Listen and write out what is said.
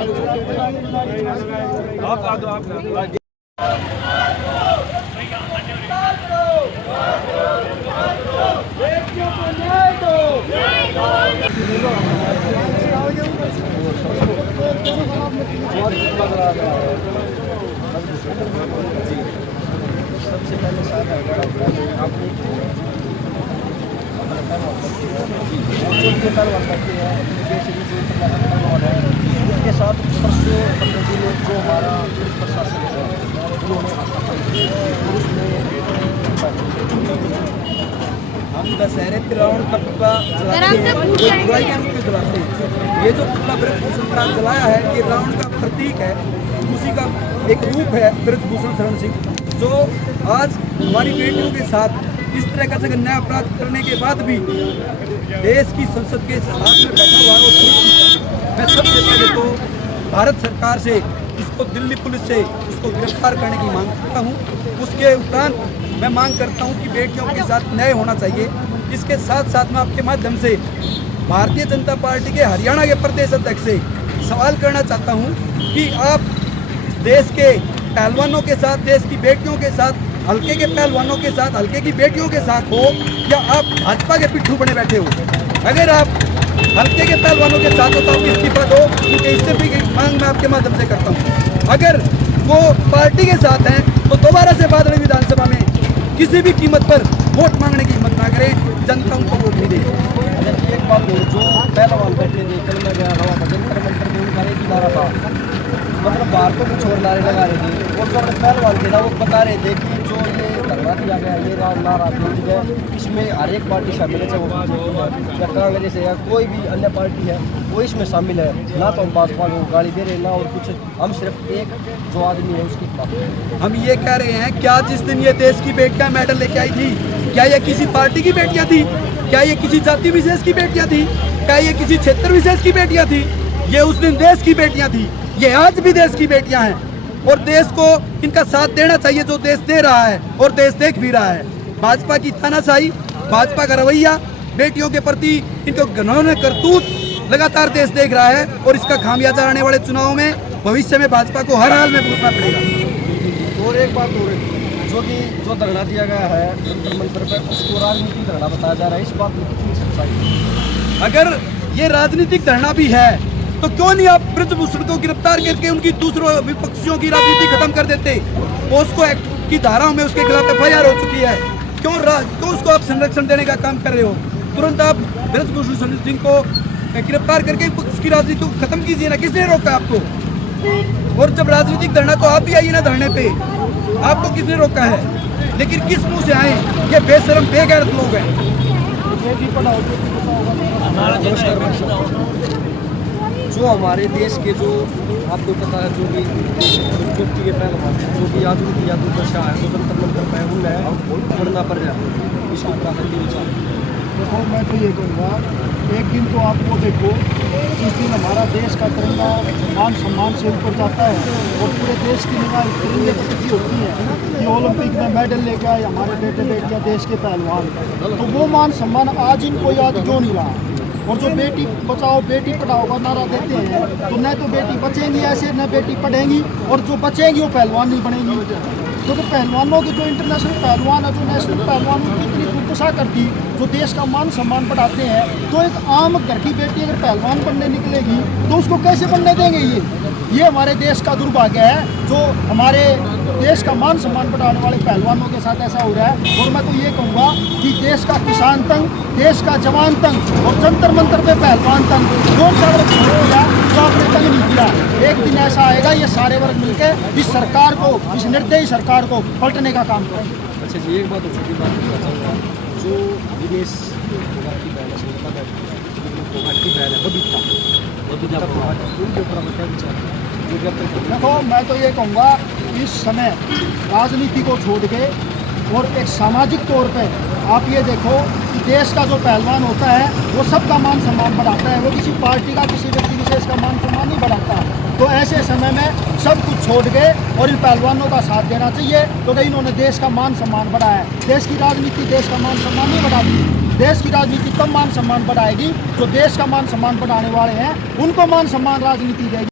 सबसे पहले साथ उनके साथ परसों 15 दिन जो हमारा पुलिस प्रशासन है उन्होंने हम दशहरे तिरावण का पुतला जलाते हैं। ये जो पुतला ब्रजभूषण का जलाया है ये रावण का प्रतीक है, उसी का एक रूप है ब्रजभूषण शरण सिंह, जो आज हमारी बेटियों के साथ इस तरह का जघन्य अपराध करने के बाद भी देश की संसद के साथ में बैठा हुआ है। मैं सबसे पहले तो भारत सरकार से इसको दिल्ली पुलिस से इसको गिरफ्तार करने की मांग करता हूँ। उसके उपरांत मैं मांग करता हूँ कि बेटियों के साथ न्याय होना चाहिए। इसके साथ साथ मैं आपके माध्यम से भारतीय जनता पार्टी के हरियाणा के प्रदेश अध्यक्ष से सवाल करना चाहता हूँ कि आप देश के पहलवानों के साथ, देश की बेटियों के साथ, हल्के के पहलवानों के साथ, हल्के की बेटियों के साथ हो या आप भाजपा के पिट्ठू बने बैठे हो। अगर आप हल्के के पहलवानों के साथ हो तो आप इस्तीफा दो, क्योंकि इससे भी मांग मैं आपके माध्यम से करता हूँ। अगर वो पार्टी के साथ हैं तो दोबारा से बादल विधानसभा में किसी भी कीमत पर वोट मांगने की हिम्मत ना करें, जनता उनको वोट नहीं देगी। एक बात हो, जो पहलवान बैठे थे कल मैं गया था जंतर मंतर में उनका एक नारा था, मतलब बाहर को कुछ और नारे लगा रहे थे और जो पहलवान थे ना वो बता रहे थे कि जो ये धरना दिया गया ये नारा दिया गया इसमें हर एक पार्टी शामिल है, चाहे वो बीजेपी है या कांग्रेस है या कोई भी अन्य पार्टी है वो इसमें शामिल है। ना तो हम भाजपा को गाली दे रहे ना और कुछ, हम सिर्फ एक जो आदमी है उसकी बात। हम ये कह रहे हैं क्या जिस दिन ये देश की बेटियां मेडल लेके आई थी क्या ये किसी पार्टी की बेटियां थी? क्या ये किसी जाति विशेष की बेटियां थी? क्या ये किसी क्षेत्र विशेष की बेटियां थी? ये उस दिन देश की बेटियां थी, ये आज भी देश की बेटियां हैं और देश को इनका साथ देना चाहिए जो देश दे रहा है और देश देख भी रहा है। भाजपा की तानाशाही, भाजपा का रवैया, बेटियों के प्रति इनको घिनौने करतूत लगातार देश देख रहा है और इसका खामियाजा आने वाले चुनावों में भविष्य में भाजपा को हर हाल में भुगतना पड़ेगा। और एक बात हो रही जो धरना दिया गया है जंतर मंतर पर उसको राजनीतिक धरना बताया जा रहा है, इस बात में कितनी सच्चाई? अगर ये राजनीतिक धरना भी है तो क्यों नहीं आप ब्रजभूषण को गिरफ्तार करके उनकी दूसरों विपक्षियों की राजनीति खत्म कर देते? पोस्को एक्ट की धाराओं में उसके खिलाफ FIR हो चुकी है, क्यों उसको आप संरक्षण देने का काम कर रहे हो? तुरंत आप ब्रजभूषण सिंह को गिरफ्तार करके उसकी राजनीति को खत्म कीजिए ना, किसने रोका आपको? और जब राजनीतिक धरना तो आप भी आइए ना धरने पे, आपको किसने रोका है? लेकिन किस मुंह से आए? ये बेशरम बेगैरत लोग हैं। जो हमारे देश के जो आपको पता है जो भी मुक्ति के पहलवान जो भी आज़ादी या दुर्दशा है स्वतंत्र मंत्र पे उन्हें पढ़ना पड़ जाए इसको विचार। देखो मैं तो ये कहूँगा एक दिन तो आपको देखो इस दिन हमारा देश का तिरंगा मान सम्मान से ऊपर जाता है और पूरे देश की निगाह इस तिरंगे पर टिकी होती है कि ओलंपिक में मेडल लेके आए हमारे बेटे बेटियाँ देश के पहलवान, तो वो मान सम्मान आज इनको याद क्यों नहीं रहा? और जो बेटी बचाओ बेटी पढ़ाओ का नारा देते हैं तो न तो बेटी बचेंगी ऐसे न बेटी पढ़ेंगी और जो बचेंगी वो पहलवान नहीं बनेंगी। क्योंकि पहलवानों की जो इंटरनेशनल पहलवान है जो नेशनल पहलवानों की इतनी दुर्दशा करती जो देश का मान सम्मान बढ़ाते हैं, तो एक आम घर की बेटी अगर पहलवान बनने निकलेगी तो उसको कैसे बनने देंगे? ये हमारे देश का दुर्भाग्य है जो हमारे देश का मान सम्मान बढ़ाने वाले पहलवानों के साथ ऐसा हो रहा है। और मैं तो ये कहूँगा कि देश का किसान तंग, देश का जवान तंग और जंतर मंतर पे पहलवान तंग, कौन सा वर्ग होगा जो आपने तंग नहीं किया? एक दिन ऐसा आएगा ये सारे वर्ग मिलकर इस सरकार को, इस निर्दयी सरकार को पलटने का काम करें। अच्छा जी, एक बात छोटी बात जो विदेश की बहन है देखो मैं तो ये कहूँगा इस समय राजनीति को छोड़ के और एक सामाजिक तौर पे आप ये देखो कि देश का जो पहलवान होता है वो सबका मान सम्मान बढ़ाता है, वो किसी पार्टी का किसी व्यक्ति विशेष का मान सम्मान नहीं बढ़ाता। तो ऐसे समय में सब कुछ छोड़ के और इन पहलवानों का साथ देना चाहिए क्योंकि इन्होंने देश का मान सम्मान बढ़ाया है। देश की राजनीति देश का मान सम्मान नहीं बढ़ाती, देश की राजनीति कम मान सम्मान बढ़ाएगी। जो देश का मान सम्मान बढ़ाने वाले हैं उनको मान सम्मान राजनीति देगी।